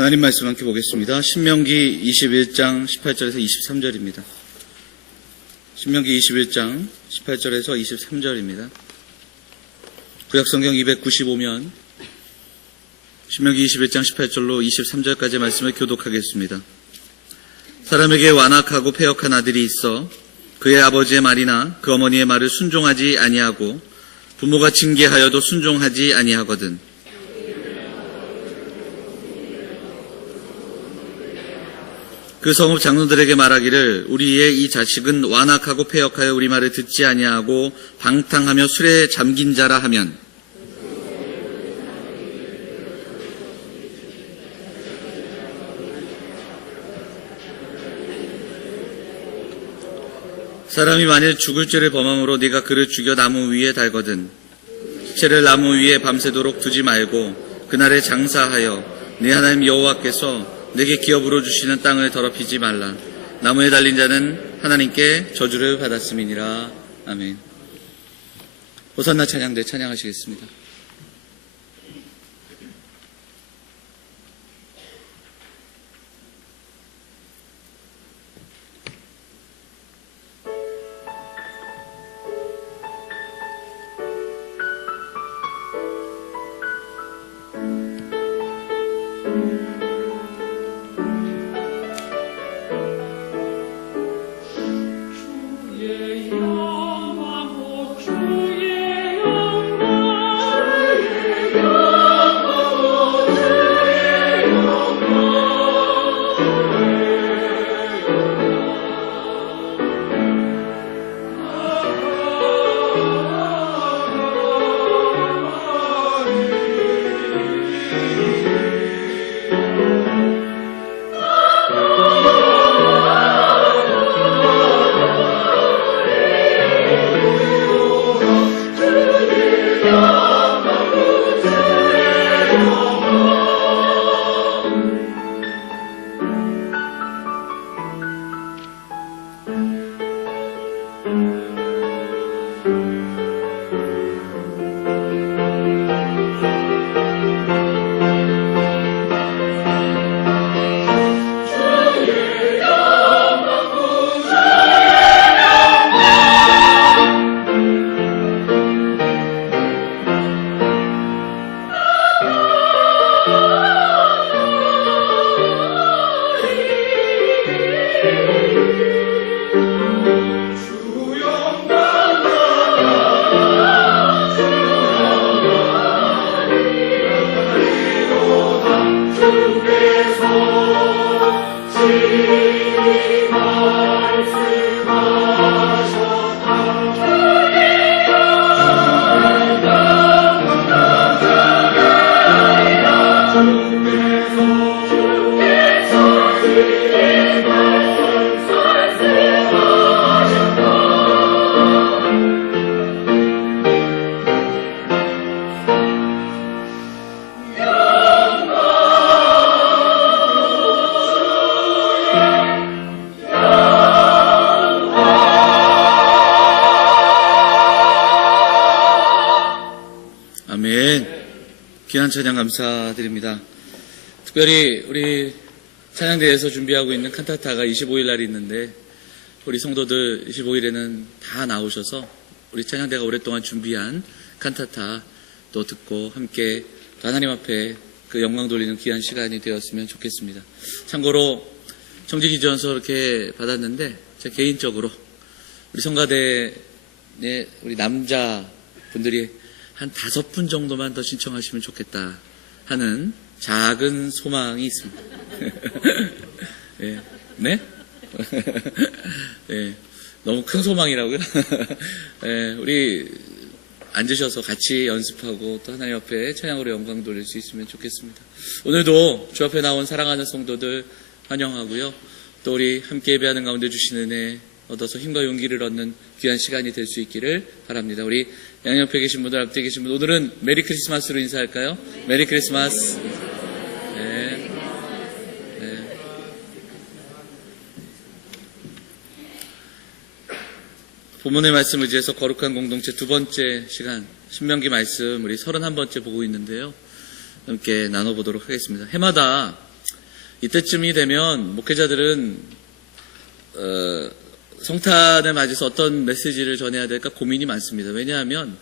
하나님 말씀 함께 보겠습니다. 신명기 21장 18절에서 23절입니다. 신명기 21장 18절에서 23절입니다. 구약성경 295면 신명기 21장 18절로 23절까지의 말씀을 교독하겠습니다. 사람에게 완악하고 패역한 아들이 있어 그의 아버지의 말이나 그 어머니의 말을 순종하지 아니하고 부모가 징계하여도 순종하지 아니하거든. 그 성읍 장로들에게 말하기를 우리의 이 자식은 완악하고 패역하여 우리 말을 듣지 아니하고 방탕하며 술에 잠긴 자라 하면 사람이 만일 죽을 죄를 범함으로 네가 그를 죽여 나무 위에 달거든 시체를 나무 위에 밤새도록 두지 말고 그날에 장사하여 네 하나님 여호와께서 내게 기업으로 주시는 땅을 더럽히지 말라. 나무에 달린 자는 하나님께 저주를 받았음이니라. 아멘. 호산나 찬양대 찬양하시겠습니다. 귀한 찬양 감사드립니다. 특별히 우리 찬양대에서 준비하고 있는 칸타타가 25일 날이 있는데 우리 성도들 25일에는 다 나오셔서 우리 찬양대가 오랫동안 준비한 칸타타 또 듣고 함께 하나님 앞에 그 영광 돌리는 귀한 시간이 되었으면 좋겠습니다. 참고로 청지기전서 이렇게 받았는데 제가 개인적으로 우리 성가대의 우리 남자분들이 한 5분 정도만 더 신청하시면 좋겠다 하는 작은 소망이 있습니다. 네? 네? 네. 너무 큰 소망이라고요? 네, 우리 앉으셔서 같이 연습하고 또 하나님 앞에 찬양으로 영광 돌릴 수 있으면 좋겠습니다. 오늘도 주 앞에 나온 사랑하는 성도들 환영하고요. 또 우리 함께 예배하는 가운데 주신 은혜 얻어서 힘과 용기를 얻는 귀한 시간이 될 수 있기를 바랍니다. 우리 양옆에 계신 분들, 앞에 계신 분들, 오늘은 메리 크리스마스로 인사할까요? 메리 크리스마스. 네. 네. 본문의 말씀 의지해서 거룩한 공동체 두 번째 시간 신명기 말씀 우리 31번째 보고 있는데요. 함께 나눠보도록 하겠습니다. 해마다 이때쯤이 되면 목회자들은 성탄을 맞이해서 어떤 메시지를 전해야 될까 고민이 많습니다. 왜냐하면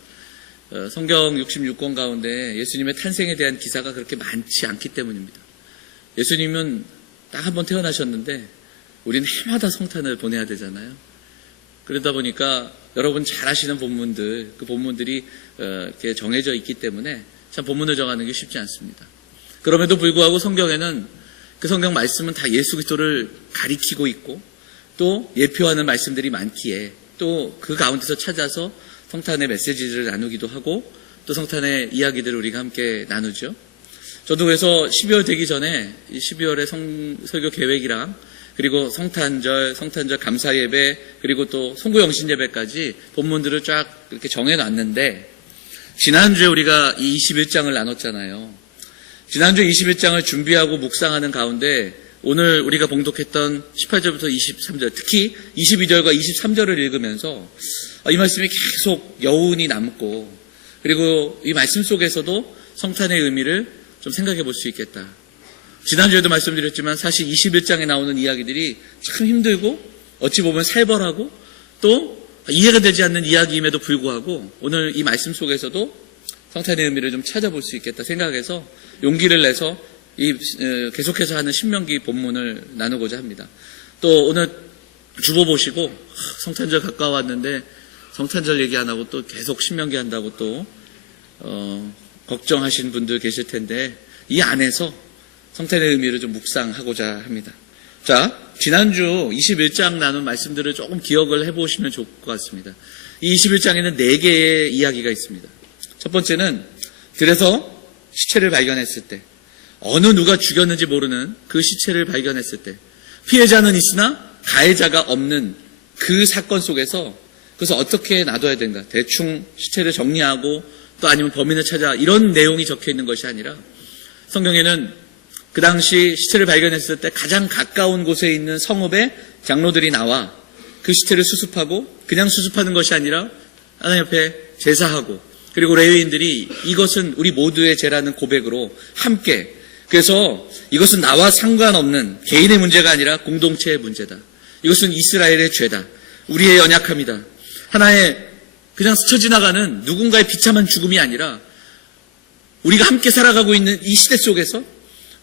성경 66권 가운데 예수님의 탄생에 대한 기사가 그렇게 많지 않기 때문입니다. 예수님은 딱 한 번 태어나셨는데 우리는 해마다 성탄을 보내야 되잖아요. 그러다 보니까 여러분 잘 아시는 본문들, 그 본문들이 이렇게 정해져 있기 때문에 참 본문을 정하는 게 쉽지 않습니다. 그럼에도 불구하고 성경에는 그 성경 말씀은 다 예수 그리스도를 가리키고 있고 또 예표하는 말씀들이 많기에 또 그 가운데서 찾아서 성탄의 메시지를 나누기도 하고 또 성탄의 이야기들을 우리가 함께 나누죠. 저도 그래서 12월 되기 전에 이 12월에 설교 계획이랑 그리고 성탄절 감사 예배 그리고 또 송구영신 예배까지 본문들을 쫙 이렇게 정해놨는데 지난주에 우리가 이 21장을 나눴잖아요. 지난주 21장을 준비하고 묵상하는 가운데 오늘 우리가 봉독했던 18절부터 23절, 특히 22절과 23절을 읽으면서 이 말씀이 계속 여운이 남고 그리고 이 말씀 속에서도 성탄의 의미를 좀 생각해 볼 수 있겠다. 지난주에도 말씀드렸지만 사실 21장에 나오는 이야기들이 참 힘들고 어찌 보면 살벌하고 또 이해가 되지 않는 이야기임에도 불구하고 오늘 이 말씀 속에서도 성탄의 의미를 좀 찾아볼 수 있겠다 생각해서 용기를 내서 계속해서 하는 신명기 본문을 나누고자 합니다. 또 오늘 주보 보시고 성탄절 가까웠는데 성탄절 얘기 안 하고 또 계속 신명기 한다고 또 걱정하시는 분들 계실 텐데 이 안에서 성탄의 의미를 좀 묵상하고자 합니다. 자, 지난주 21장 나눈 말씀들을 조금 기억을 해보시면 좋을 것 같습니다. 이 21장에는 4개의 이야기가 있습니다. 첫 번째는 들에서 시체를 발견했을 때 어느 누가 죽였는지 모르는 그 시체를 발견했을 때 피해자는 있으나 가해자가 없는 그 사건 속에서 그래서 어떻게 놔둬야 되는가 대충 시체를 정리하고 또 아니면 범인을 찾아 이런 내용이 적혀 있는 것이 아니라 성경에는 그 당시 시체를 발견했을 때 가장 가까운 곳에 있는 성읍의 장로들이 나와 그 시체를 수습하고 그냥 수습하는 것이 아니라 하나님 앞에 제사하고 그리고 레위인들이 이것은 우리 모두의 죄라는 고백으로 함께 그래서 이것은 나와 상관없는 개인의 문제가 아니라 공동체의 문제다. 이것은 이스라엘의 죄다. 우리의 연약함이다. 하나의 그냥 스쳐 지나가는 누군가의 비참한 죽음이 아니라 우리가 함께 살아가고 있는 이 시대 속에서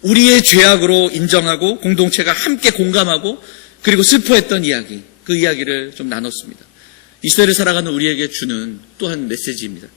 우리의 죄악으로 인정하고 공동체가 함께 공감하고 그리고 슬퍼했던 이야기, 그 이야기를 좀 나눴습니다. 이 시대를 살아가는 우리에게 주는 또한 메시지입니다.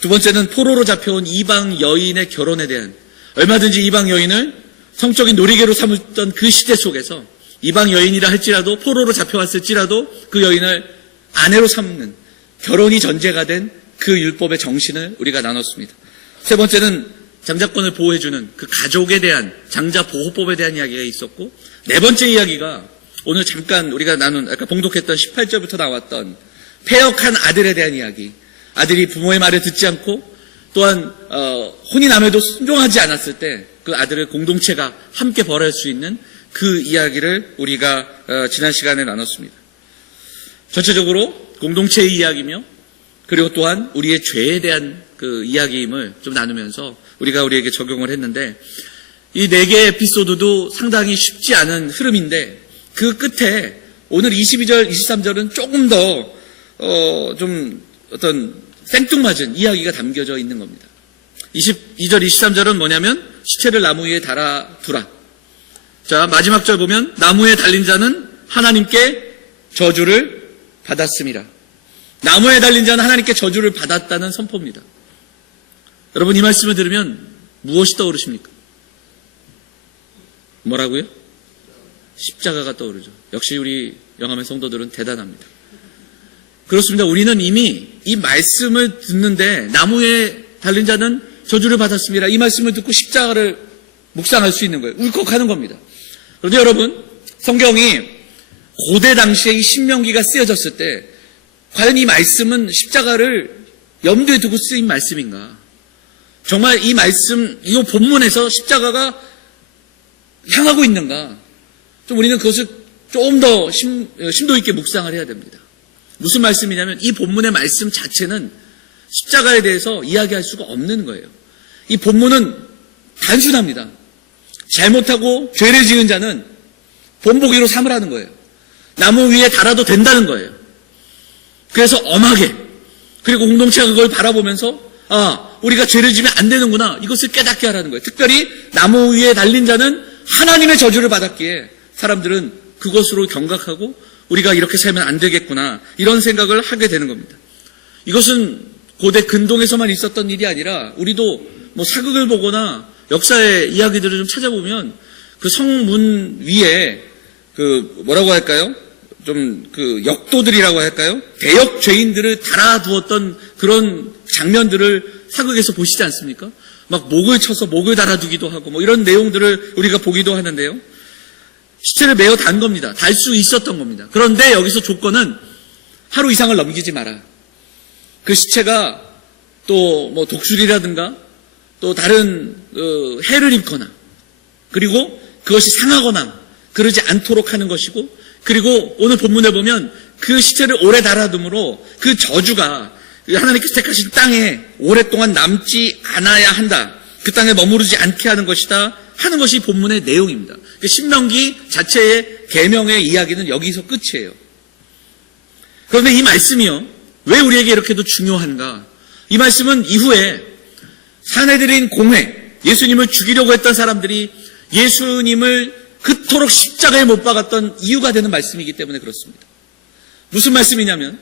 두 번째는 포로로 잡혀온 이방 여인의 결혼에 대한 얼마든지 이방 여인을 성적인 놀이개로 삼았던 그 시대 속에서 이방 여인이라 할지라도 포로로 잡혀왔을지라도 그 여인을 아내로 삼는 결혼이 전제가 된 그 율법의 정신을 우리가 나눴습니다. 세 번째는 장자권을 보호해주는 그 가족에 대한 장자보호법에 대한 이야기가 있었고 네 번째 이야기가 오늘 잠깐 우리가 나눈 아까 봉독했던 18절부터 나왔던 패역한 아들에 대한 이야기. 아들이 부모의 말을 듣지 않고 또한 혼이 남에도 순종하지 않았을 때 그 아들을 공동체가 함께 벌할 수 있는 그 이야기를 우리가 지난 시간에 나눴습니다. 전체적으로 공동체의 이야기며 그리고 또한 우리의 죄에 대한 그 이야기임을 좀 나누면서 우리에게 적용을 했는데 이 4개의 에피소드도 상당히 쉽지 않은 흐름인데 그 끝에 오늘 22절, 23절은 조금 더 좀 어떤 생뚱맞은 이야기가 담겨져 있는 겁니다. 22절, 23절은 뭐냐면 시체를 나무 위에 달아두라. 자, 마지막 절 보면 나무에 달린 자는 하나님께 저주를 받았습니다. 나무에 달린 자는 하나님께 저주를 받았다는 선포입니다. 여러분 이 말씀을 들으면 무엇이 떠오르십니까? 뭐라고요? 십자가가 떠오르죠. 역시 우리 영암의 성도들은 대단합니다. 그렇습니다. 우리는 이미 이 말씀을 듣는데 나무에 달린 자는 저주를 받았습니다. 이 말씀을 듣고 십자가를 묵상할 수 있는 거예요. 울컥하는 겁니다. 그런데 여러분 성경이 고대 당시에 이 신명기가 쓰여졌을 때 과연 이 말씀은 십자가를 염두에 두고 쓰인 말씀인가? 정말 이 말씀, 이 본문에서 십자가가 향하고 있는가? 좀 우리는 그것을 좀 더 심도 있게 묵상을 해야 됩니다. 무슨 말씀이냐면 이 본문의 말씀 자체는 십자가에 대해서 이야기할 수가 없는 거예요. 이 본문은 단순합니다. 잘못하고 죄를 지은 자는 본보기로 삼으라는 거예요. 나무 위에 달아도 된다는 거예요. 그래서 엄하게, 그리고 공동체가 그걸 바라보면서 우리가 죄를 지면 안 되는구나, 이것을 깨닫게 하라는 거예요. 특별히 나무 위에 달린 자는 하나님의 저주를 받았기에 사람들은 그것으로 경각하고 우리가 이렇게 살면 안 되겠구나, 이런 생각을 하게 되는 겁니다. 이것은 고대 근동에서만 있었던 일이 아니라 우리도 뭐 사극을 보거나 역사의 이야기들을 좀 찾아보면 그 성문 위에 그 뭐라고 할까요? 좀 그 역도들이라고 할까요? 대역 죄인들을 달아두었던 그런 장면들을 사극에서 보시지 않습니까? 막 목을 쳐서 목을 달아두기도 하고 뭐 이런 내용들을 우리가 보기도 하는데요. 시체를 매어 단 겁니다. 달 수 있었던 겁니다. 그런데 여기서 조건은 하루 이상을 넘기지 마라. 그 시체가 또 뭐 독수리라든가 또 다른 해를 입거나, 그리고 그것이 상하거나 그러지 않도록 하는 것이고, 그리고 오늘 본문에 보면 그 시체를 오래 달아둠으로 그 저주가 하나님께서 택하신 땅에 오랫동안 남지 않아야 한다, 그 땅에 머무르지 않게 하는 것이다 하는 것이 본문의 내용입니다. 신명기 자체의 계명의 이야기는 여기서 끝이에요. 그런데 이 말씀이요, 왜 우리에게 이렇게도 중요한가? 이 말씀은 이후에 사내들인 공회, 예수님을 죽이려고 했던 사람들이 예수님을 그토록 십자가에 못 박았던 이유가 되는 말씀이기 때문에 그렇습니다. 무슨 말씀이냐면,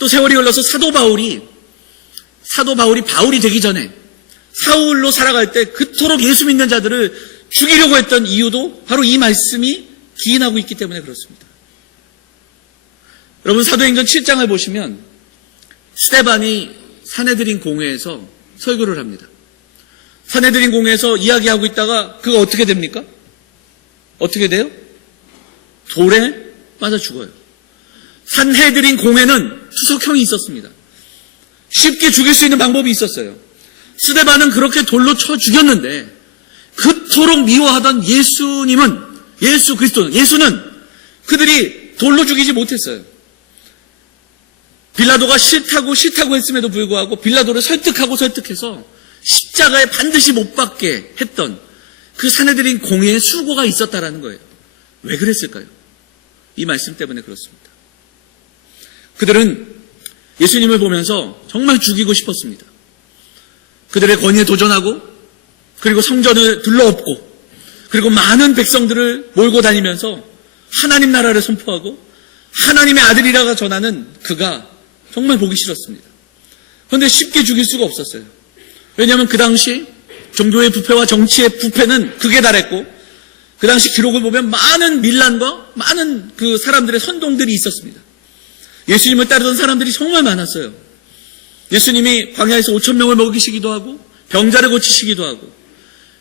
또 세월이 흘러서 사도 바울이 바울이 되기 전에 사울로 살아갈 때 그토록 예수 믿는 자들을 죽이려고 했던 이유도 바로 이 말씀이 기인하고 있기 때문에 그렇습니다. 여러분, 사도행전 7장을 보시면 스데반이 사내들인 공회에서 설교를 합니다. 사내들인 공회에서 이야기하고 있다가 그거 어떻게 됩니까? 어떻게 돼요? 돌에 맞아 죽어요. 산헤드린 공회는 투석형이 있었습니다. 쉽게 죽일 수 있는 방법이 있었어요. 스데반은 그렇게 돌로 쳐 죽였는데 그토록 미워하던 예수 그리스도는, 예수는 그들이 돌로 죽이지 못했어요. 빌라도가 싫다고 했음에도 불구하고 빌라도를 설득해서 십자가에 반드시 못 박게 했던 그 사내들인 공회에 수고가 있었다라는 거예요. 왜 그랬을까요? 이 말씀 때문에 그렇습니다. 그들은 예수님을 보면서 정말 죽이고 싶었습니다. 그들의 권위에 도전하고, 그리고 성전을 둘러엎고, 그리고 많은 백성들을 몰고 다니면서 하나님 나라를 선포하고 하나님의 아들이라고 전하는 그가 정말 보기 싫었습니다. 그런데 쉽게 죽일 수가 없었어요. 왜냐하면 그 당시 종교의 부패와 정치의 부패는 극에 달했고, 그 당시 기록을 보면 많은 밀란과 많은 그 사람들의 선동들이 있었습니다. 예수님을 따르던 사람들이 정말 많았어요. 예수님이 광야에서 5,000명을 먹이시기도 하고 병자를 고치시기도 하고,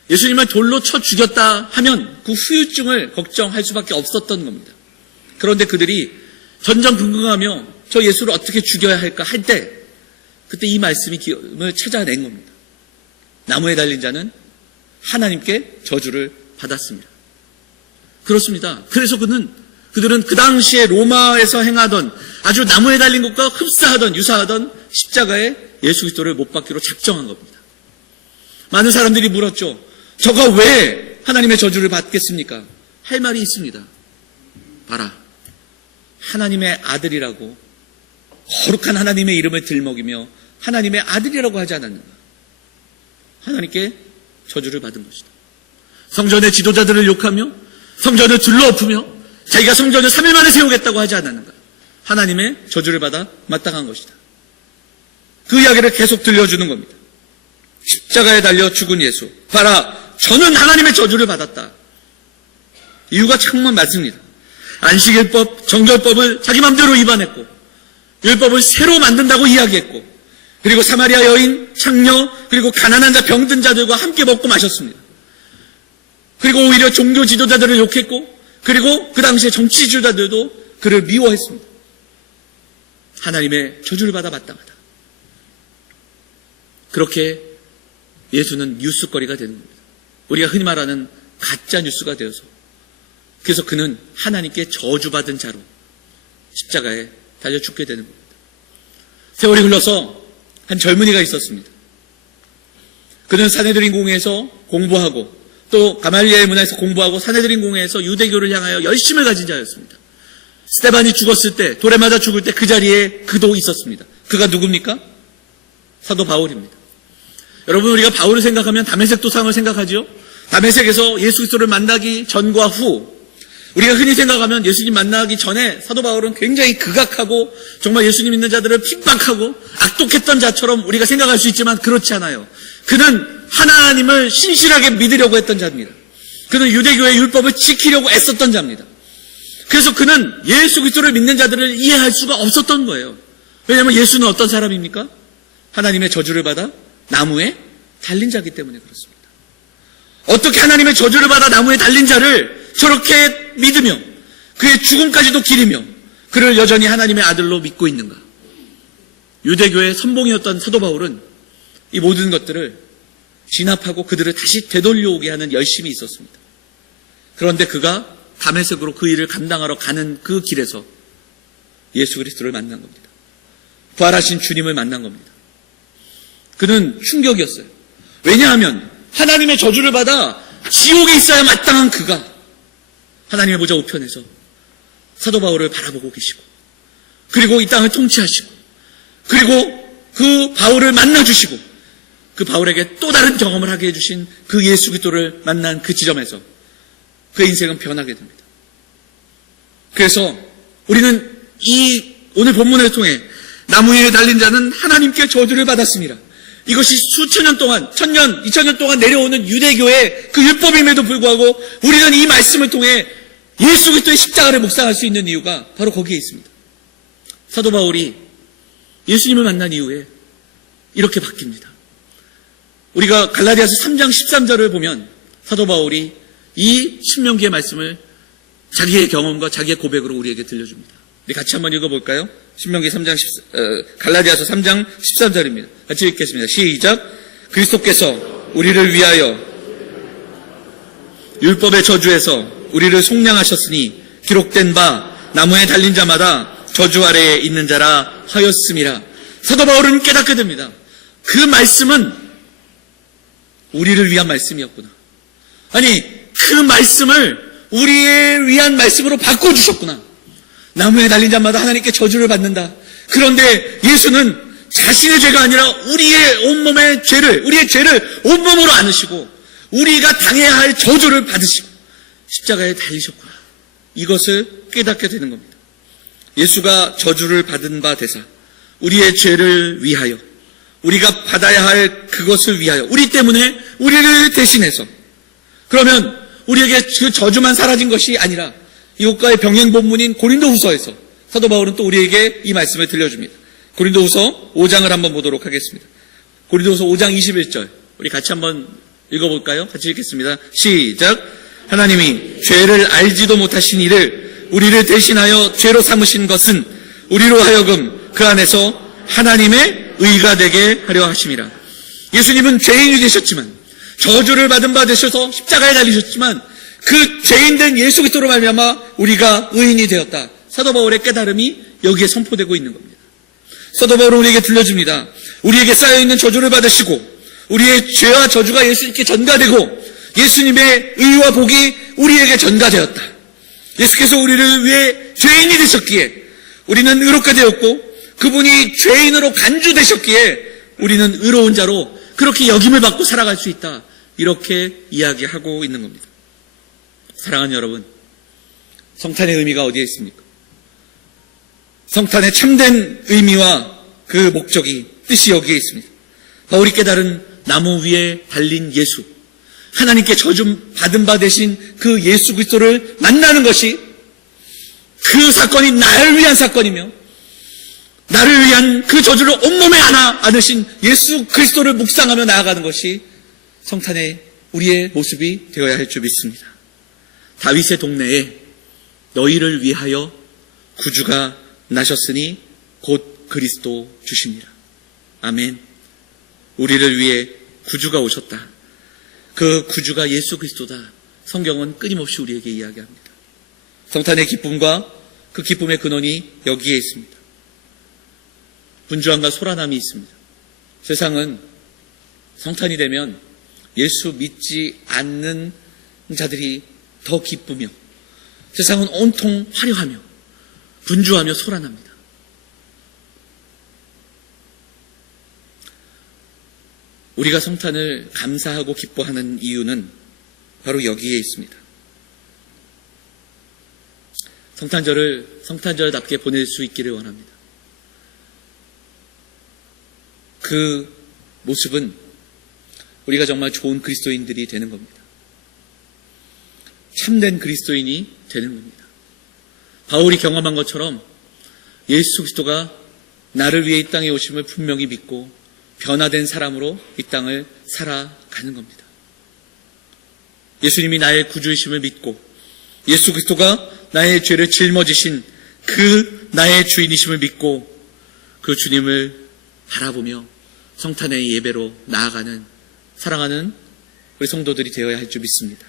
예수님을 돌로 쳐 죽였다 하면 그 후유증을 걱정할 수밖에 없었던 겁니다. 그런데 그들이 전전긍긍하며 저 예수를 어떻게 죽여야 할까 할 때, 그때 이 말씀이 기름을 찾아낸 겁니다. 나무에 달린 자는 하나님께 저주를 받았습니다. 그렇습니다. 그래서 그들은 그 당시에 로마에서 행하던 아주 나무에 달린 것과 유사하던 십자가에 예수 그리스도를 못 박기로 작정한 겁니다. 많은 사람들이 물었죠. 저가 왜 하나님의 저주를 받겠습니까? 할 말이 있습니다. 봐라, 하나님의 아들이라고, 거룩한 하나님의 이름을 들먹이며 하나님의 아들이라고 하지 않았는가? 하나님께 저주를 받은 것이다. 성전의 지도자들을 욕하며 성전을 둘러엎으며 자기가 성전을 3일 만에 세우겠다고 하지 않았는가? 하나님의 저주를 받아 마땅한 것이다. 그 이야기를 계속 들려주는 겁니다. 십자가에 달려 죽은 예수, 봐라, 저는 하나님의 저주를 받았다. 이유가 정말 맞습니다. 안식일법, 정결법을 자기 맘대로 위반했고, 율법을 새로 만든다고 이야기했고, 그리고 사마리아 여인, 창녀, 그리고 가난한 자, 병든 자들과 함께 먹고 마셨습니다. 그리고 오히려 종교 지도자들을 욕했고, 그리고 그 당시에 정치 지도자들도 그를 미워했습니다. 하나님의 저주를 받아 마땅하다. 그렇게 예수는 뉴스거리가 되는 겁니다. 우리가 흔히 말하는 가짜 뉴스가 되어서, 그래서 그는 하나님께 저주받은 자로 십자가에 달려 죽게 되는 겁니다. 세월이 흘러서 한 젊은이가 있었습니다. 그는 사내들인 공회에서 공부하고 또 가말리엘 문화에서 공부하고 사내들인 공회에서 유대교를 향하여 열심을 가진 자였습니다. 스데반이 죽었을 때, 돌에 맞아 죽을 때 그 자리에 그도 있었습니다. 그가 누굽니까? 사도 바울입니다. 여러분, 우리가 바울을 생각하면 다메섹 도상을 생각하죠. 다메섹에서 예수 그리스도를 만나기 전과 후, 우리가 흔히 생각하면 예수님 만나기 전에 사도 바울은 굉장히 극악하고 정말 예수님 믿는 자들을 핍박하고 악독했던 자처럼 우리가 생각할 수 있지만 그렇지 않아요. 그는 하나님을 신실하게 믿으려고 했던 자입니다. 그는 유대교의 율법을 지키려고 애썼던 자입니다. 그래서 그는 예수 그리스도를 믿는 자들을 이해할 수가 없었던 거예요. 왜냐하면 예수는 어떤 사람입니까? 하나님의 저주를 받아 나무에 달린 자이기 때문에 그렇습니다. 어떻게 하나님의 저주를 받아 나무에 달린 자를 저렇게 믿으며 그의 죽음까지도 기리며 그를 여전히 하나님의 아들로 믿고 있는가? 유대교의 선봉이었던 사도 바울은 이 모든 것들을 진압하고 그들을 다시 되돌려오게 하는 열심이 있었습니다. 그런데 그가 다메섹으로 그 일을 감당하러 가는 그 길에서 예수 그리스도를 만난 겁니다. 부활하신 주님을 만난 겁니다. 그는 충격이었어요. 왜냐하면 하나님의 저주를 받아 지옥에 있어야 마땅한 그가 하나님의 보좌 우편에서 사도 바울을 바라보고 계시고 그리고 이 땅을 통치하시고 그리고 그 바울을 만나주시고 그 바울에게 또 다른 경험을 하게 해주신 그 예수 그리스도를 만난 그 지점에서 그의 인생은 변하게 됩니다. 그래서 우리는 이 오늘 본문을 통해 나무 위에 달린 자는 하나님께 저주를 받았습니다. 이것이 수천 년 동안, 1000년, 2000년 동안 내려오는 유대교의 그 율법임에도 불구하고 우리는 이 말씀을 통해 예수 그리스도의 십자가를 묵상할 수 있는 이유가 바로 거기에 있습니다. 사도 바울이 예수님을 만난 이후에 이렇게 바뀝니다. 우리가 갈라디아서 3장 13절을 보면 사도 바울이 이 신명기의 말씀을 자기의 경험과 자기의 고백으로 우리에게 들려줍니다. 우리 같이 한번 읽어볼까요? 신명기 3장 갈라디아서 3장 13절입니다. 같이 읽겠습니다. 시작. 그리스도께서 우리를 위하여 율법의 저주에서 우리를 속량하셨으니 기록된 바 나무에 달린 자마다 저주 아래에 있는 자라 하였음이라. 사도 바울은 깨닫게 됩니다. 그 말씀은 우리를 위한 말씀이었구나. 아니, 그 말씀을 우리를 위한 말씀으로 바꿔주셨구나. 나무에 달린 자마다 하나님께 저주를 받는다. 그런데 예수는 자신의 죄가 아니라 우리의 온몸의 죄를, 우리의 죄를 온몸으로 안으시고 우리가 당해야 할 저주를 받으시고 십자가에 달리셨구나. 이것을 깨닫게 되는 겁니다. 예수가 저주를 받은 바 되사 우리의 죄를 위하여 우리가 받아야 할 그것을 위하여 우리 때문에 우리를 대신해서 그러면 우리에게 그 저주만 사라진 것이 아니라 이것과의 병행 본문인 고린도후서에서 사도 바울은 또 우리에게 이 말씀을 들려줍니다. 고린도후서 5장을 한번 보도록 하겠습니다. 고린도후서 5장 21절 우리 같이 한번 읽어볼까요? 같이 읽겠습니다. 시작. 하나님이 죄를 알지도 못하신 이를 우리를 대신하여 죄로 삼으신 것은 우리로 하여금 그 안에서 하나님의 의가 되게 하려 하심이라. 예수님은 죄인이 되셨지만 저주를 받은 바 되셔서 십자가에 달리셨지만 그 죄인된 예수 그리스도로 말미암아 우리가 의인이 되었다. 사도 바울의 깨달음이 여기에 선포되고 있는 겁니다. 사도 바울은 우리에게 들려줍니다. 우리에게 쌓여있는 저주를 받으시고 우리의 죄와 저주가 예수님께 전가되고 예수님의 의와 복이 우리에게 전가되었다. 예수께서 우리를 위해 죄인이 되셨기에 우리는 의롭게 되었고 그분이 죄인으로 간주되셨기에 우리는 의로운 자로 그렇게 역임을 받고 살아갈 수 있다. 이렇게 이야기하고 있는 겁니다. 사랑하는 여러분, 성탄의 의미가 어디에 있습니까? 성탄의 참된 의미와 그 목적이, 뜻이 여기에 있습니다. 바울이 깨달은 나무 위에 달린 예수, 하나님께 저주 받은 바 되신 그 예수 그리스도를 만나는 것이 그 사건이 나를 위한 사건이며 나를 위한 그 저주를 온몸에 안으신 예수 그리스도를 묵상하며 나아가는 것이 성탄의 우리의 모습이 되어야 할 줄 믿습니다. 다윗의 동네에 너희를 위하여 구주가 나셨으니 곧 그리스도 주시니라. 아멘. 우리를 위해 구주가 오셨다. 그 구주가 예수 그리스도다. 성경은 끊임없이 우리에게 이야기합니다. 성탄의 기쁨과 그 기쁨의 근원이 여기에 있습니다. 분주함과 소란함이 있습니다. 세상은 성탄이 되면 예수 믿지 않는 자들이 더 기쁘며 세상은 온통 화려하며 분주하며 소란합니다. 우리가 성탄을 감사하고 기뻐하는 이유는 바로 여기에 있습니다. 성탄절을 성탄절답게 보낼 수 있기를 원합니다. 그 모습은 우리가 정말 좋은 그리스도인들이 되는 겁니다. 참된 그리스도인이 되는 겁니다. 바울이 경험한 것처럼 예수 그리스도가 나를 위해 이 땅에 오심을 분명히 믿고 변화된 사람으로 이 땅을 살아가는 겁니다. 예수님이 나의 구주이심을 믿고 예수 그리스도가 나의 죄를 짊어지신 그 나의 주인이심을 믿고 그 주님을 바라보며 성탄의 예배로 나아가는 사랑하는 우리 성도들이 되어야 할 줄 믿습니다.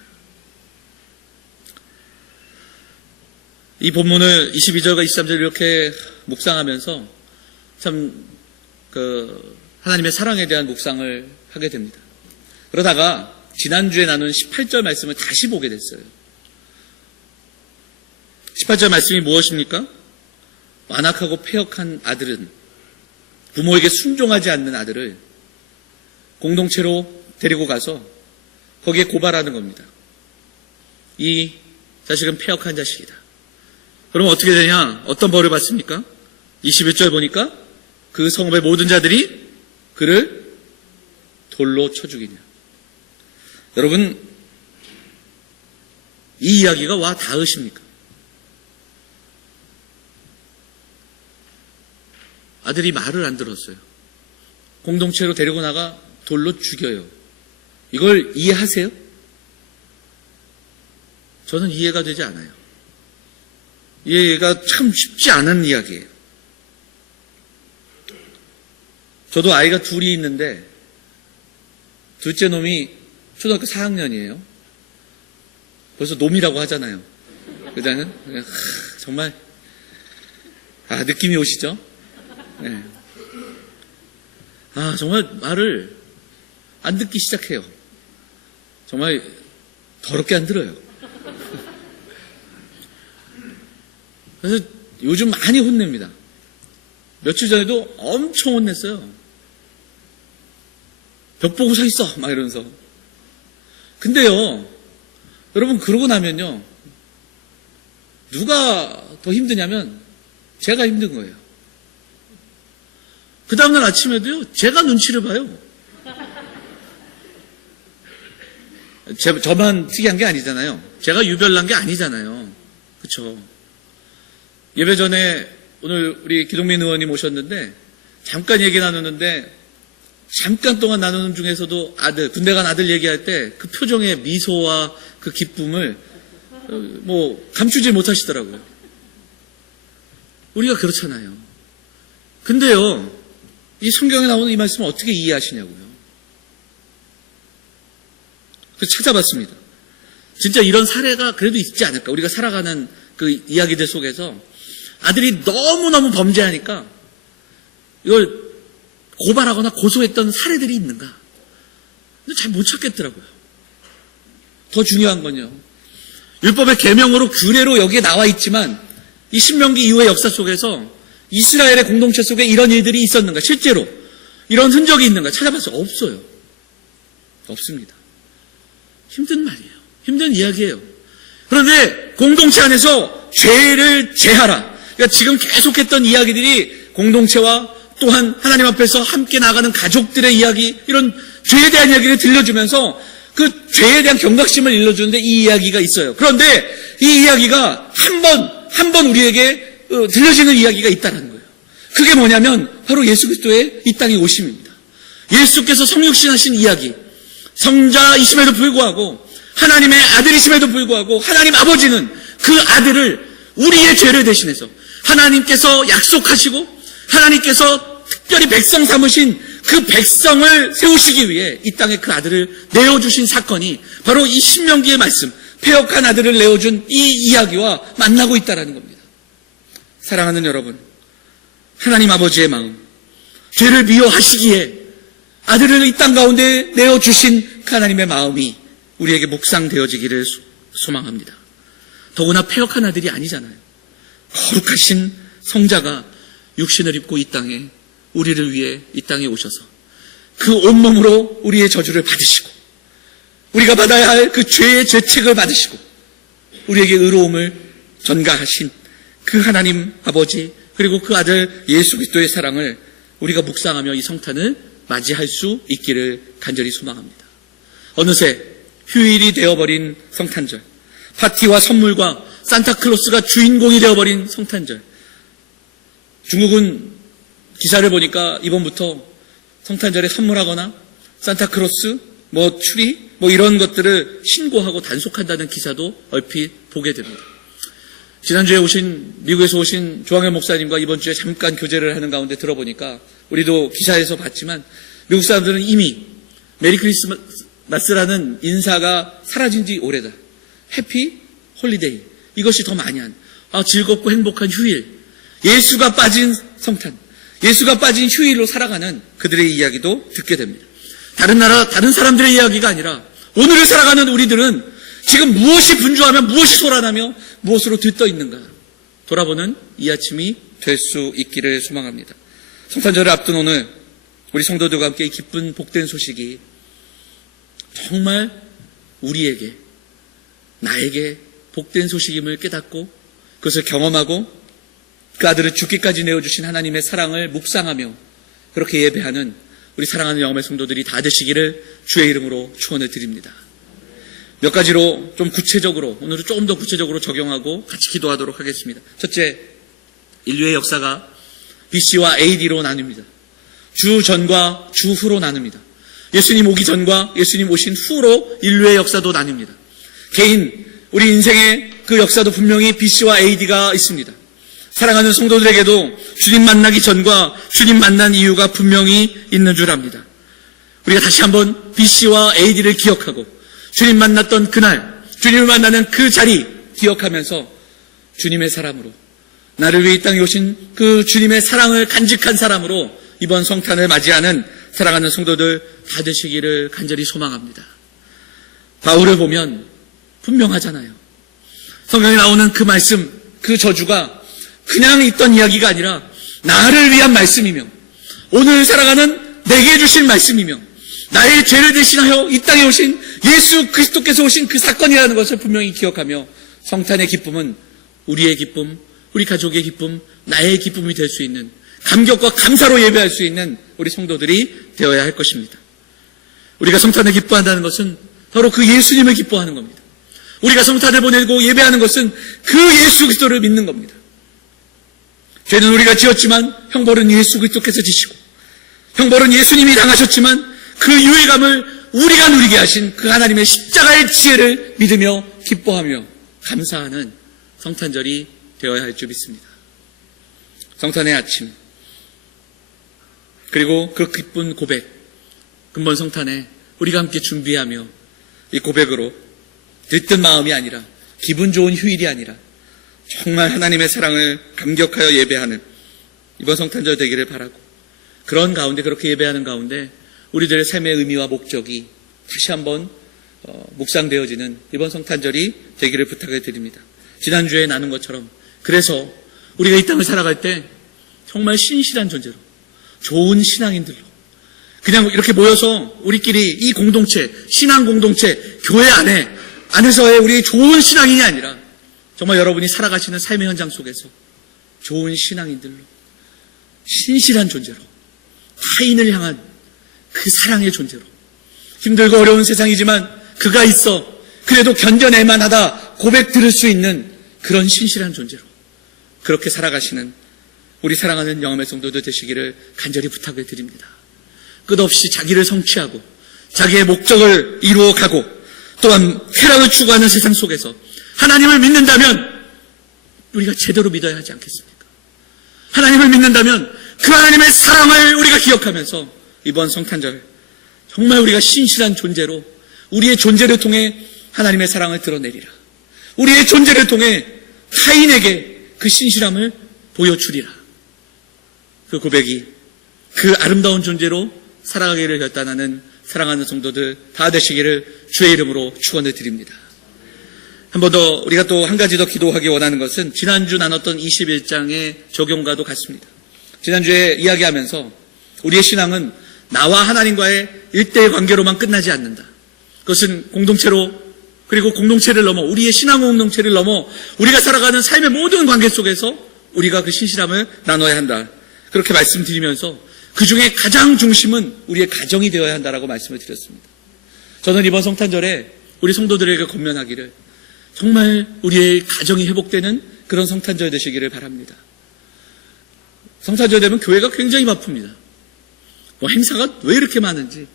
이 본문을 22절과 23절 이렇게 묵상하면서 참 하나님의 사랑에 대한 묵상을 하게 됩니다. 그러다가 지난주에 나눈 18절 말씀을 다시 보게 됐어요. 18절 말씀이 무엇입니까? 완악하고 패역한 아들은 부모에게 순종하지 않는 아들을 공동체로 데리고 가서 거기에 고발하는 겁니다. 이 자식은 패역한 자식이다. 그럼 어떻게 되냐? 어떤 벌을 받습니까? 21절 보니까 그 성읍의 모든 자들이 그를 돌로 쳐 죽이냐. 여러분, 이 이야기가 와 닿으십니까? 아들이 말을 안 들었어요. 공동체로 데리고 나가 돌로 죽여요. 이걸 이해하세요? 저는 이해가 되지 않아요. 이해가 참 쉽지 않은 이야기예요. 저도 아이가 둘이 있는데 둘째 놈이 초등학교 4학년이에요. 벌써 놈이라고 하잖아요. 그자는 정말 느낌이 오시죠? 네. 정말 말을 안 듣기 시작해요. 정말 더럽게 안 들어요. 그래서 요즘 많이 혼냅니다. 며칠 전에도 엄청 혼냈어요. 벽 보고 서 있어 막 이러면서. 근데요, 여러분 그러고 나면요, 누가 더 힘드냐면 제가 힘든 거예요. 그 다음날 아침에도요, 제가 눈치를 봐요. 저만 특이한 게 아니잖아요. 제가 유별난 게 아니잖아요. 그렇죠? 예배 전에 오늘 우리 기동민 의원님 오셨는데 잠깐 얘기 나누는데 잠깐 동안 나누는 중에서도 군대 간 아들 얘기할 때 그 표정의 미소와 그 기쁨을 감추지 못하시더라고요. 우리가 그렇잖아요. 근데요, 이 성경에 나오는 이 말씀을 어떻게 이해하시냐고요. 그래서 찾아봤습니다. 진짜 이런 사례가 그래도 있지 않을까. 우리가 살아가는 그 이야기들 속에서 아들이 너무너무 범죄하니까 이걸 고발하거나 고소했던 사례들이 있는가. 근데 잘 못 찾겠더라고요. 더 중요한 건요, 율법의 계명으로 규례로 여기에 나와 있지만 이 신명기 이후의 역사 속에서 이스라엘의 공동체 속에 이런 일들이 있었는가, 실제로 이런 흔적이 있는가 찾아봐서 없어요. 없습니다. 힘든 말이에요. 힘든 이야기예요. 그런데 공동체 안에서 죄를 제하라. 그러니까 지금 계속했던 이야기들이 공동체와 또한 하나님 앞에서 함께 나가는 가족들의 이야기, 이런 죄에 대한 이야기를 들려주면서 그 죄에 대한 경각심을 일러주는데 이 이야기가 있어요. 그런데 이 이야기가 한 번 우리에게 들려지는 이야기가 있다는 거예요. 그게 뭐냐면 바로 예수 그리스도의 이 땅에 오심입니다. 예수께서 성육신 하신 이야기, 성자이심에도 불구하고 하나님의 아들이심에도 불구하고 하나님 아버지는 그 아들을 우리의 죄를 대신해서 하나님께서 약속하시고 하나님께서 특별히 백성 삼으신 그 백성을 세우시기 위해 이 땅에 그 아들을 내어주신 사건이 바로 이 신명기의 말씀, 패역한 아들을 내어준 이 이야기와 만나고 있다는 겁니다. 사랑하는 여러분, 하나님 아버지의 마음, 죄를 미워하시기에 아들을 이 땅 가운데 내어주신 그 하나님의 마음이 우리에게 묵상되어지기를 소망합니다. 더구나 패역한 아들이 아니잖아요. 거룩하신 성자가 육신을 입고 이 땅에 우리를 위해 이 땅에 오셔서 그 온몸으로 우리의 저주를 받으시고 우리가 받아야 할 그 죄의 죄책을 받으시고 우리에게 의로움을 전가하신 그 하나님 아버지 그리고 그 아들 예수 그리스도의 사랑을 우리가 묵상하며 이 성탄을 맞이할 수 있기를 간절히 소망합니다. 어느새 휴일이 되어버린 성탄절, 파티와 선물과 산타클로스가 주인공이 되어버린 성탄절. 중국은 기사를 보니까 이번부터 성탄절에 선물하거나 산타클로스, 추리, 이런 것들을 신고하고 단속한다는 기사도 얼핏 보게 됩니다. 지난주에 미국에서 오신 조항현 목사님과 이번 주에 잠깐 교제를 하는 가운데 들어보니까 우리도 기사에서 봤지만 미국 사람들은 이미 메리 크리스마스라는 인사가 사라진 지 오래다. 해피 홀리데이. 이것이 더 많이 즐겁고 행복한 휴일. 예수가 빠진 성탄. 예수가 빠진 휴일로 살아가는 그들의 이야기도 듣게 됩니다. 다른 사람들의 이야기가 아니라 오늘을 살아가는 우리들은 지금 무엇이 분주하며 무엇이 소란하며 무엇으로 들떠 있는가 돌아보는 이 아침이 될 수 있기를 소망합니다. 성탄절을 앞둔 오늘 우리 성도들과 함께 이 기쁜 복된 소식이 정말 우리에게 나에게 복된 소식임을 깨닫고 그것을 경험하고 그 아들을 죽기까지 내어주신 하나님의 사랑을 묵상하며 그렇게 예배하는 우리 사랑하는 영험의 성도들이 다 되시기를 주의 이름으로 축원을 드립니다. 몇 가지로 좀 구체적으로 오늘은 조금 더 구체적으로 적용하고 같이 기도하도록 하겠습니다. 첫째, 인류의 역사가 BC와 AD로 나뉩니다. 주 전과 주 후로 나눕니다. 예수님 오기 전과 예수님 오신 후로 인류의 역사도 나뉩니다. 개인 우리 인생의 그 역사도 분명히 BC와 AD가 있습니다. 사랑하는 성도들에게도 주님 만나기 전과 주님 만난 이유가 분명히 있는 줄 압니다. 우리가 다시 한번 BC와 AD를 기억하고 주님 만났던 그날, 주님을 만나는 그 자리 기억하면서 주님의 사람으로 나를 위해 이 땅에 오신 그 주님의 사랑을 간직한 사람으로 이번 성탄을 맞이하는 사랑하는 성도들 다 되시기를 간절히 소망합니다. 바울을 보면 분명하잖아요. 성경에 나오는 그 말씀, 그 저주가 그냥 있던 이야기가 아니라 나를 위한 말씀이며 오늘 살아가는 내게 주신 말씀이며 나의 죄를 대신하여 이 땅에 오신 예수 그리스도께서 오신 그 사건이라는 것을 분명히 기억하며 성탄의 기쁨은 우리의 기쁨, 우리 가족의 기쁨, 나의 기쁨이 될 수 있는 감격과 감사로 예배할 수 있는 우리 성도들이 되어야 할 것입니다. 우리가 성탄을 기뻐한다는 것은 바로 그 예수님을 기뻐하는 겁니다. 우리가 성탄을 보내고 예배하는 것은 그 예수 그리스도를 믿는 겁니다. 죄는 우리가 지었지만 형벌은 예수 그리스도께서 지시고 형벌은 예수님이 당하셨지만 그 유의감을 우리가 누리게 하신 그 하나님의 십자가의 지혜를 믿으며 기뻐하며 감사하는 성탄절이 되어야 할 줄 믿습니다. 성탄의 아침 그리고 그 기쁜 고백 근본 성탄에 우리가 함께 준비하며 이 고백으로 들뜬 마음이 아니라 기분 좋은 휴일이 아니라 정말 하나님의 사랑을 감격하여 예배하는 이번 성탄절 되기를 바라고 그런 가운데 그렇게 예배하는 가운데 우리들의 삶의 의미와 목적이 다시 한번 묵상되어지는 이번 성탄절이 되기를 부탁을 드립니다. 지난주에 나눈 것처럼 그래서 우리가 이 땅을 살아갈 때 정말 신실한 존재로 좋은 신앙인들로 그냥 이렇게 모여서 우리끼리 이 공동체, 신앙 공동체, 교회 안에서의 우리 좋은 신앙인이 아니라 정말 여러분이 살아가시는 삶의 현장 속에서 좋은 신앙인들로 신실한 존재로 타인을 향한 그 사랑의 존재로 힘들고 어려운 세상이지만 그가 있어 그래도 견뎌낼만 하다 고백 들을 수 있는 그런 신실한 존재로 그렇게 살아가시는 우리 사랑하는 영험의 성도들 되시기를 간절히 부탁을 드립니다. 끝없이 자기를 성취하고 자기의 목적을 이루어가고 또한 쾌락을 추구하는 세상 속에서 하나님을 믿는다면 우리가 제대로 믿어야 하지 않겠습니까? 하나님을 믿는다면 그 하나님의 사랑을 우리가 기억하면서 이번 성탄절 정말 우리가 신실한 존재로 우리의 존재를 통해 하나님의 사랑을 드러내리라. 우리의 존재를 통해 타인에게 그 신실함을 보여주리라. 그 고백이 그 아름다운 존재로 살아가기를 결단하는 사랑하는 성도들 다 되시기를 주의 이름으로 축원을 드립니다. 한 번 더 우리가 또 한 가지 더 기도하기 원하는 것은 지난주 나눴던 21장의 적용과도 같습니다. 지난주에 이야기하면서 우리의 신앙은 나와 하나님과의 일대의 관계로만 끝나지 않는다. 그것은 공동체로, 그리고 공동체를 넘어, 우리의 신앙 공동체를 넘어 우리가 살아가는 삶의 모든 관계 속에서 우리가 그 신실함을 나눠야 한다. 그렇게 말씀드리면서 그 중에 가장 중심은 우리의 가정이 되어야 한다라고 말씀을 드렸습니다. 저는 이번 성탄절에 우리 성도들에게 권면하기를 정말 우리의 가정이 회복되는 그런 성탄절 되시기를 바랍니다. 성탄절 되면 교회가 굉장히 바쁩니다. 행사가 왜 이렇게 많은지,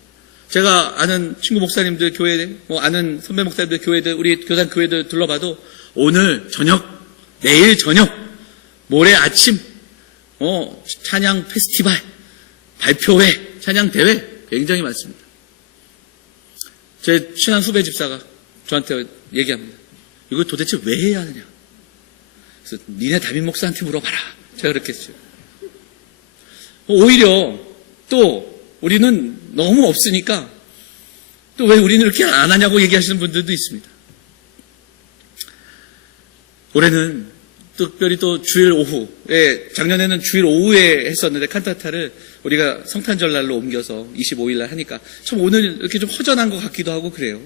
제가 아는 친구 목사님들 교회, 아는 선배 목사님들 교회들, 우리 교단 교회들 둘러봐도 오늘 저녁, 내일 저녁, 모레 아침, 찬양 페스티벌, 발표회, 찬양 대회 굉장히 많습니다. 제 친한 후배 집사가 저한테 얘기합니다. 이거 도대체 왜 해야 하느냐? 그래서 니네 담임 목사한테 물어봐라. 제가 그렇게 했어요. 오히려 또 우리는 너무 없으니까 또 왜 우리는 이렇게 안 하냐고 얘기하시는 분들도 있습니다. 올해는 특별히 또 주일 오후에, 작년에는 주일 오후에 했었는데 칸타타를 우리가 성탄절 날로 옮겨서 25일 날 하니까 참 오늘 이렇게 좀 허전한 것 같기도 하고 그래요.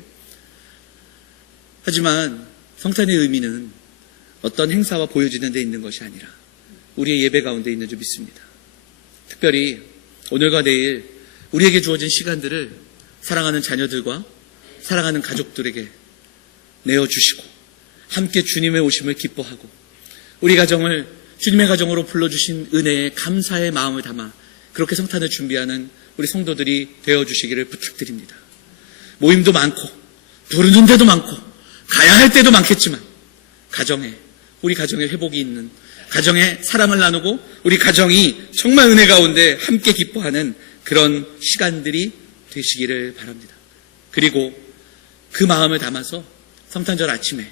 하지만 성탄의 의미는 어떤 행사와 보여지는 데 있는 것이 아니라 우리의 예배 가운데 있는 줄 믿습니다. 특별히 오늘과 내일 우리에게 주어진 시간들을 사랑하는 자녀들과 사랑하는 가족들에게 내어주시고 함께 주님의 오심을 기뻐하고 우리 가정을 주님의 가정으로 불러주신 은혜에 감사의 마음을 담아 그렇게 성탄을 준비하는 우리 성도들이 되어주시기를 부탁드립니다. 모임도 많고 부르는 데도 많고 가야 할 때도 많겠지만 우리 가정에 회복이 있는, 가정에 사랑을 나누고 우리 가정이 정말 은혜 가운데 함께 기뻐하는 그런 시간들이 되시기를 바랍니다. 그리고 그 마음을 담아서 성탄절 아침에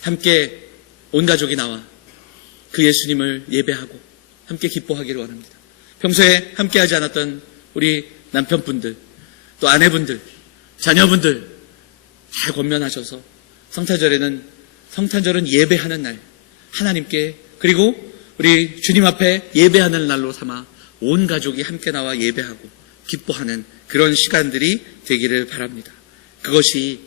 함께 온 가족이 나와 그 예수님을 예배하고 함께 기뻐하기를 원합니다. 평소에 함께하지 않았던 우리 남편분들, 또 아내분들, 자녀분들 잘 권면하셔서 성탄절은 예배하는 날, 하나님께, 그리고 우리 주님 앞에 예배하는 날로 삼아 온 가족이 함께 나와 예배하고 기뻐하는 그런 시간들이 되기를 바랍니다. 그것이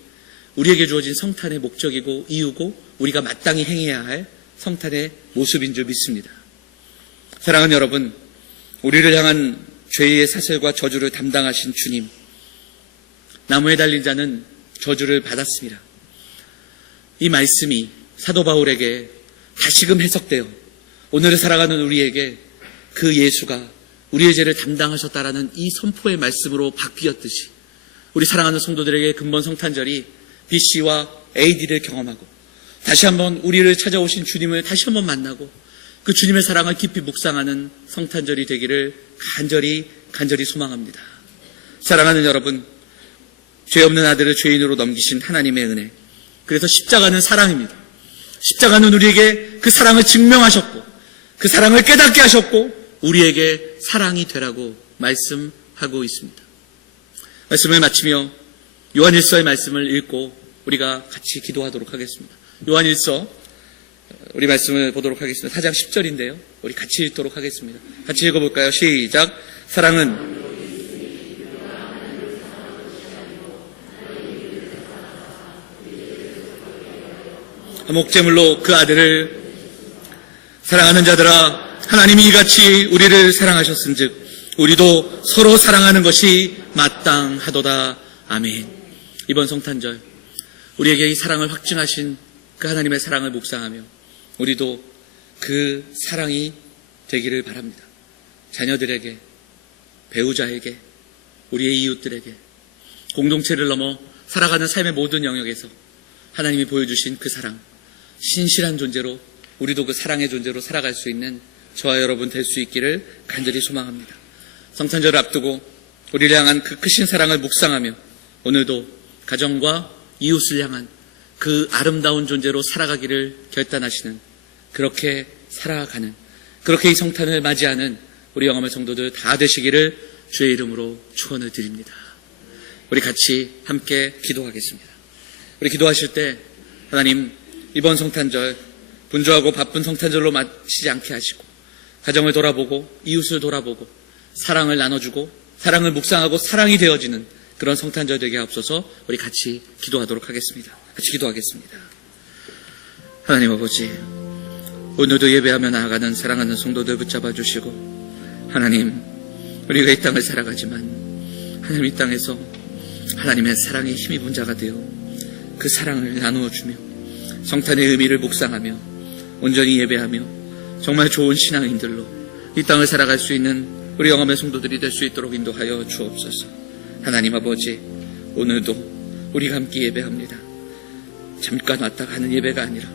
우리에게 주어진 성탄의 목적이고 이유고 우리가 마땅히 행해야 할 성탄의 모습인 줄 믿습니다. 사랑하는 여러분, 우리를 향한 죄의 사슬과 저주를 담당하신 주님, 나무에 달린 자는 저주를 받았습니다. 이 말씀이 사도 바울에게 다시금 해석되어 오늘을 살아가는 우리에게 그 예수가 우리의 죄를 담당하셨다라는 이 선포의 말씀으로 바뀌었듯이 우리 사랑하는 성도들에게 근본 성탄절이 BC와 AD를 경험하고 다시 한번 우리를 찾아오신 주님을 다시 한번 만나고 그 주님의 사랑을 깊이 묵상하는 성탄절이 되기를 간절히 소망합니다. 사랑하는 여러분, 죄 없는 아들을 죄인으로 넘기신 하나님의 은혜, 그래서 십자가는 사랑입니다. 십자가는 우리에게 그 사랑을 증명하셨고 그 사랑을 깨닫게 하셨고 우리에게 사랑이 되라고 말씀하고 있습니다. 말씀을 마치며 요한일서의 말씀을 읽고 우리가 같이 기도하도록 하겠습니다. 요한일서 우리 말씀을 보도록 하겠습니다. 4장 10절인데요. 우리 같이 읽도록 하겠습니다. 같이 읽어볼까요? 시작. 사랑은 화목제물로 그 아들을 사랑하는 자들아, 하나님이 이같이 우리를 사랑하셨은즉 우리도 서로 사랑하는 것이 마땅하도다. 아멘. 이번 성탄절 우리에게 이 사랑을 확증하신 그 하나님의 사랑을 묵상하며 우리도 그 사랑이 되기를 바랍니다. 자녀들에게, 배우자에게, 우리의 이웃들에게, 공동체를 넘어 살아가는 삶의 모든 영역에서 하나님이 보여주신 그 사랑, 신실한 존재로 우리도 그 사랑의 존재로 살아갈 수 있는 저와 여러분 될 수 있기를 간절히 소망합니다. 성탄절을 앞두고 우리를 향한 그 크신 사랑을 묵상하며 오늘도 가정과 이웃을 향한 그 아름다운 존재로 살아가기를 결단하시는, 그렇게 살아가는, 그렇게 이 성탄을 맞이하는 우리 영암의 성도들 다 되시기를 주의 이름으로 축원을 드립니다. 우리 같이 함께 기도하겠습니다. 우리 기도하실 때 하나님, 이번 성탄절 분주하고 바쁜 성탄절로 마치지 않게 하시고 가정을 돌아보고 이웃을 돌아보고 사랑을 나눠주고 사랑을 묵상하고 사랑이 되어지는 그런 성탄절 되게 하옵소서. 우리 같이 기도하도록 하겠습니다. 같이 기도하겠습니다. 하나님 아버지, 오늘도 예배하며 나아가는 사랑하는 성도들 붙잡아 주시고, 하나님, 우리가 이 땅을 살아가지만 하나님 이 땅에서 하나님의 사랑에 힘입은 자가 되어 그 사랑을 나누어 주며 성탄의 의미를 묵상하며 온전히 예배하며 정말 좋은 신앙인들로 이 땅을 살아갈 수 있는 우리 영암의 성도들이 될 수 있도록 인도하여 주옵소서. 하나님 아버지, 오늘도 우리가 함께 예배합니다. 잠깐 왔다 가는 예배가 아니라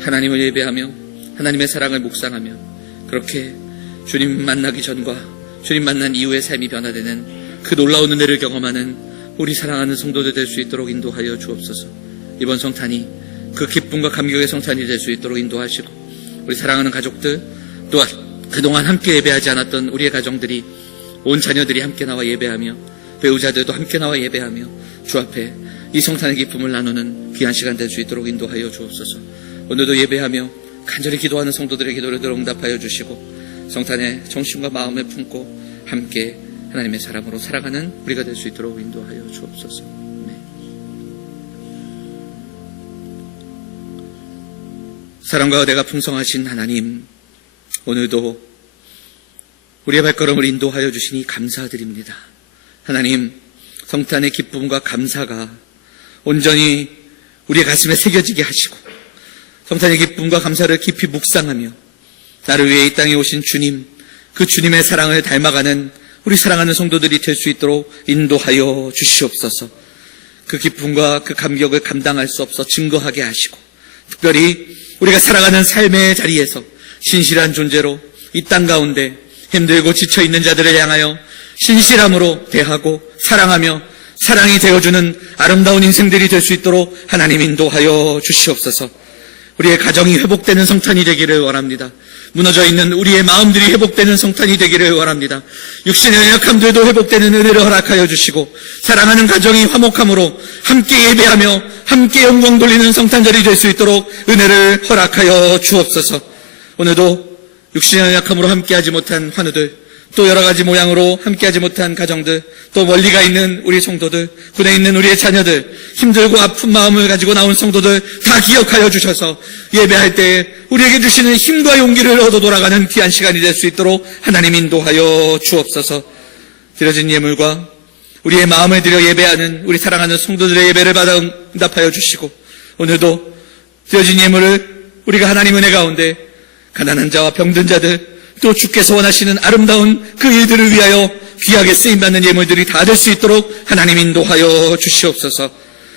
하나님을 예배하며 하나님의 사랑을 묵상하며 그렇게 주님 만나기 전과 주님 만난 이후의 삶이 변화되는 그 놀라운 은혜를 경험하는 우리 사랑하는 성도들 될 수 있도록 인도하여 주옵소서. 이번 성탄이 그 기쁨과 감격의 성탄이 될 수 있도록 인도하시고, 우리 사랑하는 가족들, 또한 그동안 함께 예배하지 않았던 우리의 가정들이, 온 자녀들이 함께 나와 예배하며 배우자들도 함께 나와 예배하며 주 앞에 이 성탄의 기쁨을 나누는 귀한 시간 될 수 있도록 인도하여 주옵소서. 오늘도 예배하며 간절히 기도하는 성도들의 기도를 들어 응답하여 주시고 성탄의 정신과 마음을 품고 함께 하나님의 사람으로 살아가는 우리가 될 수 있도록 인도하여 주옵소서. 사랑과 은혜가 풍성하신 하나님, 오늘도 우리의 발걸음을 인도하여 주시니 감사드립니다. 하나님, 성탄의 기쁨과 감사가 온전히 우리의 가슴에 새겨지게 하시고 성탄의 기쁨과 감사를 깊이 묵상하며 나를 위해 이 땅에 오신 주님, 그 주님의 사랑을 닮아가는 우리 사랑하는 성도들이 될 수 있도록 인도하여 주시옵소서. 그 기쁨과 그 감격을 감당할 수 없어 증거하게 하시고, 특별히 우리가 살아가는 삶의 자리에서 신실한 존재로 이 땅 가운데 힘들고 지쳐있는 자들을 향하여 신실함으로 대하고 사랑하며 사랑이 되어주는 아름다운 인생들이 될 수 있도록 하나님 인도하여 주시옵소서. 우리의 가정이 회복되는 성탄이 되기를 원합니다. 무너져 있는 우리의 마음들이 회복되는 성탄이 되기를 원합니다. 육신의 연약함들도 회복되는 은혜를 허락하여 주시고 사랑하는 가정이 화목함으로 함께 예배하며 함께 영광 돌리는 성탄절이 될 수 있도록 은혜를 허락하여 주옵소서. 오늘도 육신의 연약함으로 함께하지 못한 환우들, 또 여러 가지 모양으로 함께하지 못한 가정들, 또 멀리가 있는 우리 성도들, 군에 있는 우리의 자녀들, 힘들고 아픈 마음을 가지고 나온 성도들 다 기억하여 주셔서 예배할 때 우리에게 주시는 힘과 용기를 얻어 돌아가는 귀한 시간이 될 수 있도록 하나님 인도하여 주옵소서. 드려진 예물과 우리의 마음을 들여 예배하는 우리 사랑하는 성도들의 예배를 받아 응답하여 주시고, 오늘도 드려진 예물을 우리가 하나님 은혜 가운데 가난한 자와 병든 자들, 또 주께서 원하시는 아름다운 그 일들을 위하여 귀하게 쓰임받는 예물들이 다 될 수 있도록 하나님 인도하여 주시옵소서.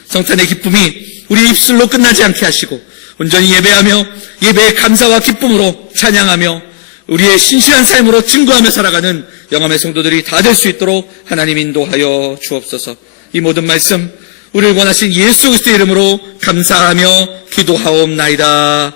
성탄의 기쁨이 우리 입술로 끝나지 않게 하시고 온전히 예배하며 예배의 감사와 기쁨으로 찬양하며 우리의 신실한 삶으로 증거하며 살아가는 영암의 성도들이 다 될 수 있도록 하나님 인도하여 주옵소서. 이 모든 말씀 우리를 원하신 예수 그리스도의 이름으로 감사하며 기도하옵나이다.